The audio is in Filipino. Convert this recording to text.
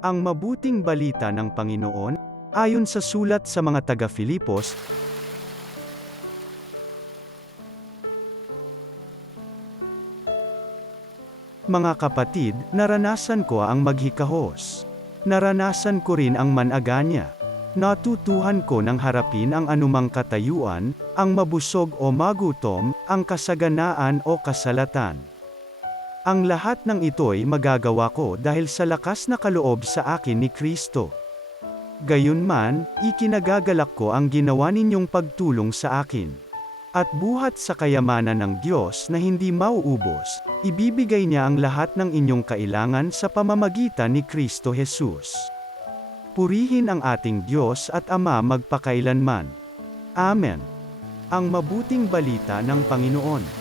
Ang mabuting balita ng Panginoon, ayon sa sulat sa mga taga-Filipos, mga kapatid, naranasan ko ang maghikahos. Naranasan ko rin ang managanya. Natutuhan ko ng harapin ang anumang katayuan, ang mabusog o magutom, ang kasaganaan o kasalatan. Ang lahat ng ito'y magagawa ko dahil sa lakas na kaloob sa akin ni Kristo. Gayunman, ikinagagalak ko ang ginawa ninyong pagtulong sa akin. At buhat sa kayamanan ng Diyos na hindi mauubos, ibibigay niya ang lahat ng inyong kailangan sa pamamagitan ni Kristo Jesus. Purihin ang ating Diyos at Ama magpakailanman. Amen. Ang mabuting balita ng Panginoon.